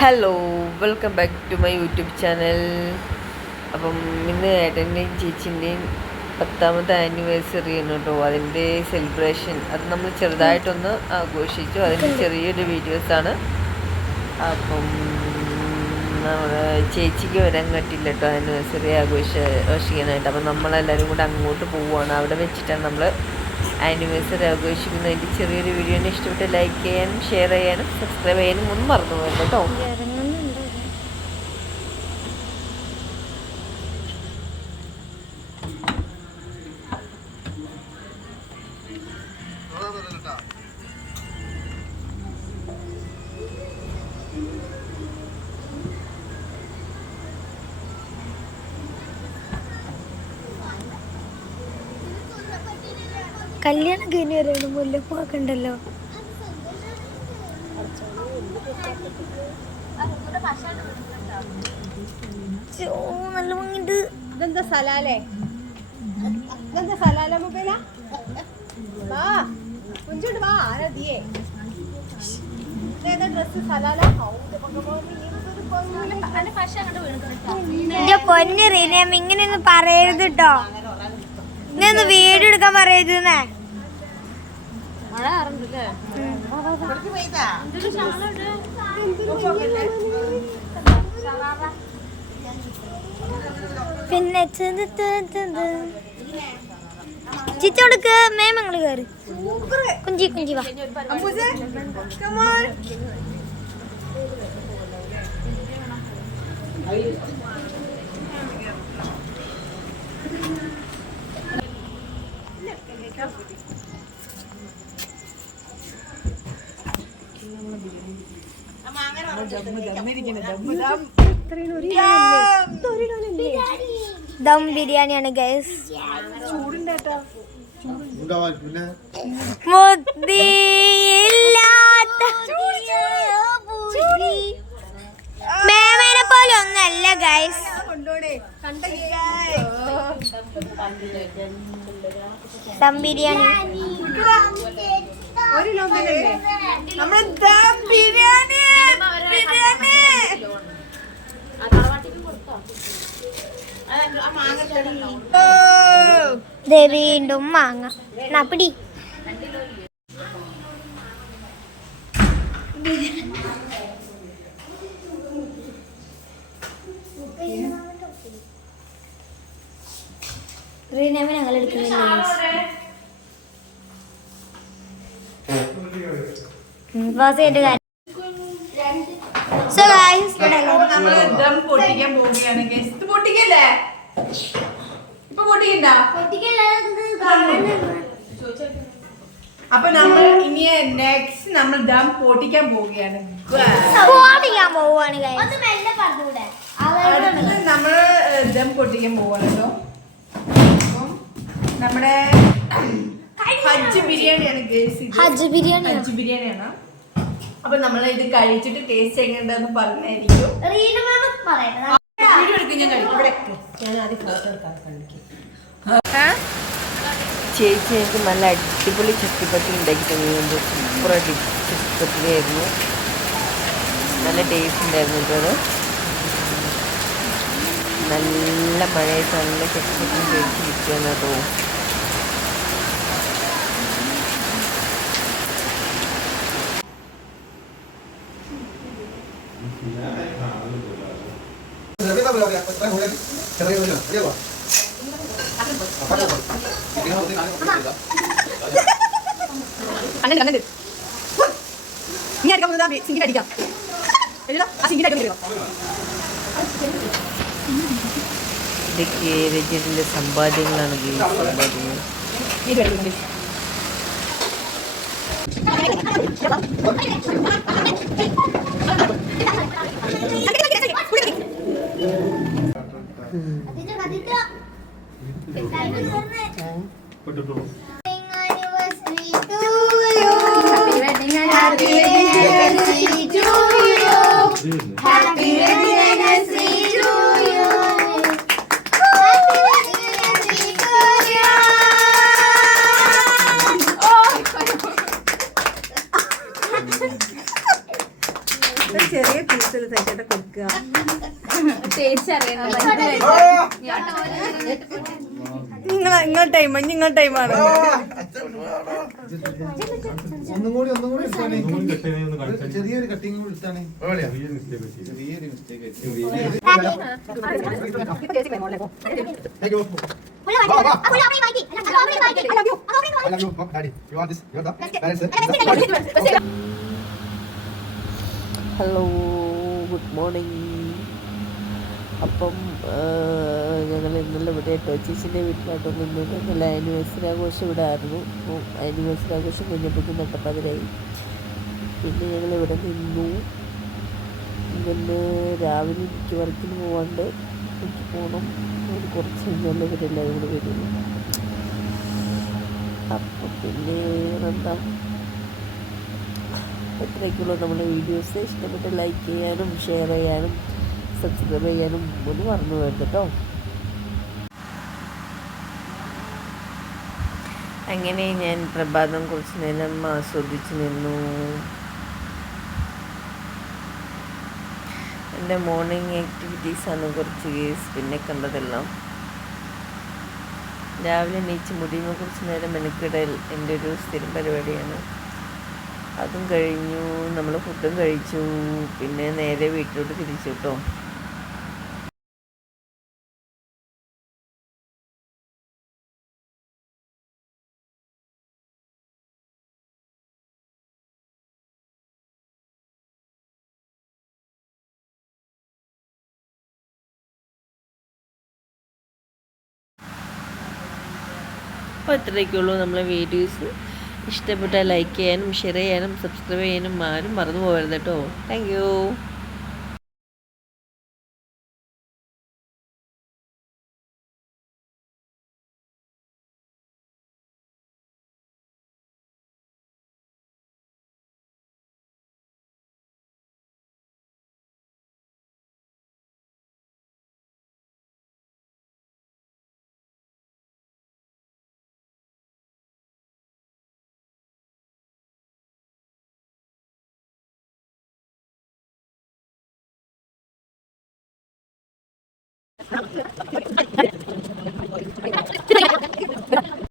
Hello, welcome back to my YouTube channel. അപ്പം ഇന്ന് ഏട്ടൻ്റെയും ചേച്ചിൻ്റെയും 10ാമത്തെ anniversary ആണ് കേട്ടോ. അതിൻ്റെ സെലിബ്രേഷൻ അത് നമ്മൾ ചെറുതായിട്ടൊന്ന് ആഘോഷിച്ചു. അതിൻ്റെ ചെറിയൊരു വീഡിയോസാണ്. അപ്പം നമ്മുടെ ചേച്ചിക്ക് വരാൻ പറ്റില്ല കേട്ടോ ആനിവേഴ്സറി ആഘോഷിക്കാനായിട്ട്. അപ്പം നമ്മളെല്ലാവരും കൂടെ അങ്ങോട്ട് പോവുകയാണ്. അവിടെ വെച്ചിട്ടാണ് നമ്മൾ ആനിവേഴ്സറി ആഘോഷിക്കുന്നതിൻ്റെ ചെറിയൊരു വീഡിയോനെ ഇഷ്ടപ്പെട്ട് ലൈക്ക് ചെയ്യാനും ഷെയർ ചെയ്യാനും സബ്സ്ക്രൈബ് ചെയ്യാനും ഒന്നും മറന്നു പോകരുത് കേട്ടോ. കല്യാണം കഴിഞ്ഞ് വരെയാണ് മുല്ലപ്പൂക്കണ്ടല്ലോ. നല്ല ഭംഗിണ്ട്. ഇതെന്താ സലാലേ? ഇതെന്താ സലാല മൊബൈലാ? വാ കുഞ്ചോണ്ട് വാ. ആരാ ദിയേ? ഇതേതാ ഡ്രസ്? സലാല. എന്റെ പൊന്നു റീനേം ഇങ്ങനെയൊന്നും പറയരുത് കേട്ടോ. ഇങ്ങനൊന്ന് വീഡിയോ എടുക്കാൻ പറയരുതെന്നേ. പിന്നെ ചിറ്റോടുക്ക് മേമങ്ങള് കയറി കുഞ്ചി കുഞ്ചി വാ. ദം ബിരിയാണിയാണ് ഗൈസ്. മേമേനെ പോലെ ഒന്നല്ല ഗൈസ്. ദം ബിരിയാണി വീണ്ടും മാങ്ങ നപ്പിടി. ഞങ്ങൾ എടുക്കുന്നില്ല. പൊട്ടിക്കാൻ പോവുകയാണ്. ഗസ്റ്റ് പൊട്ടിക്കല്ലേ? ഇപ്പൊ പൊട്ടിക്കണ്ട. അപ്പൊ നമ്മൾ ഇനി നെക്സ്റ്റ് നമ്മൾ ദം പൊട്ടിക്കാൻ പോവുകയാണ്. നമ്മള് ദം പൊട്ടിക്കാൻ പോവാണ് കേട്ടോ. അപ്പം നമ്മുടെ ഹജ്ജ് ബിരിയാണിയാണ് ഗേസ്. ഹജ്ജ് ബിരിയാണിയാണ്. അപ്പൊ നമ്മൾ ഇത് കഴിച്ചിട്ട് ടേസ്റ്റ് എങ്ങനെയുണ്ടെന്ന് പറഞ്ഞായിരിക്കും. ചേച്ചി എനിക്ക് നല്ല അടിപൊളി ചട്ടിപ്പത്തി ഉണ്ടാക്കി തന്നിട്ടുണ്ട്. സൂപ്പർ ചട്ടിപ്പത്തിയായിരുന്നു. നല്ല ടേസ്റ്റ് ഉണ്ടായിരുന്നു കേട്ടോ. നല്ല മഴയത്ത് നല്ല ചട്ടിപ്പത്തി കഴിച്ചിരിക്കുകയാണ് കേട്ടോ. ഇതൊക്കെ രഞ്ജിത്തിന്റെ സമ്പാദ്യങ്ങളാണ്. സമ്പാദ്യങ്ങൾ ചെറിയ പീസ് സഹിച്ചിട്ട് കൊടുക്കുക. നിങ്ങൾ ടൈമാണ്. ഒന്നും കൂടി ചെറിയൊരു കട്ടിങ് എടുത്താണ്. ചെറിയൊരു മിസ്റ്റേക്ക്. Hello, good morning. അപ്പം ഞങ്ങൾ ഇന്നലെ ഇവിടെ ചേച്ചിൻ്റെ വീട്ടിലായിട്ട് നിന്നത്. നല്ല ആനിവേഴ്സറി ആഘോഷം ഇവിടെ ആയിരുന്നു. അപ്പം ആനിവേഴ്സറി ആഘോഷം കഴിഞ്ഞപ്പോഴേക്കും നട്ടപ്പതിരായി. പിന്നെ ഞങ്ങൾ ഇവിടെ നിന്നു. പിന്നെ രാവിലെ എനിക്ക് വർക്കിന് പോകാണ്ട് എനിക്ക് പോകണം. ഒരു കുറച്ച് കഴിഞ്ഞാൽ ഇവരെല്ലാവരും കൂടെ വരുന്നു. അപ്പം പിന്നെ എന്താ, എത്രയൊക്കെയുള്ളൂ നമ്മുടെ വീഡിയോസ്. ഇഷ്ടപ്പെട്ട് ലൈക്ക് ചെയ്യാനും ഷെയർ ചെയ്യാനും സബ്സ്ക്രൈബ് ചെയ്യാനും ഒന്ന് മറന്നു പോയത് കേട്ടോ. അങ്ങനെ ഞാൻ പ്രഭാതം കുറച്ച് നേരം ആസ്വദിച്ച് നിന്നു. എൻ്റെ മോർണിംഗ് ആക്ടിവിറ്റീസാണ് കുറച്ച് പിന്നെ കണ്ടതെല്ലാം. രാവിലെ എണീച്ച് മുടിയുമ്പോൾ കുറച്ച് നേരം മെനക്കിടൽ എൻ്റെ ഒരു സ്ഥിരം പരിപാടിയാണ്. അതും കഴിഞ്ഞു, നമ്മൾ ഫുഡും കഴിച്ചു. പിന്നെ നേരെ വീട്ടിലോട്ട് തിരിച്ചു കേട്ടോ. അപ്പോൾ ഇത്രയൊക്കെയുള്ളൂ നമ്മളെ വീഡിയോസ്. ഇഷ്ടപ്പെട്ടാൽ ലൈക്ക് ചെയ്യാനും ഷെയർ ചെയ്യാനും സബ്സ്ക്രൈബ് ചെയ്യാനും ആരും മറന്നു പോകരുത് കേട്ടോ. Thank you.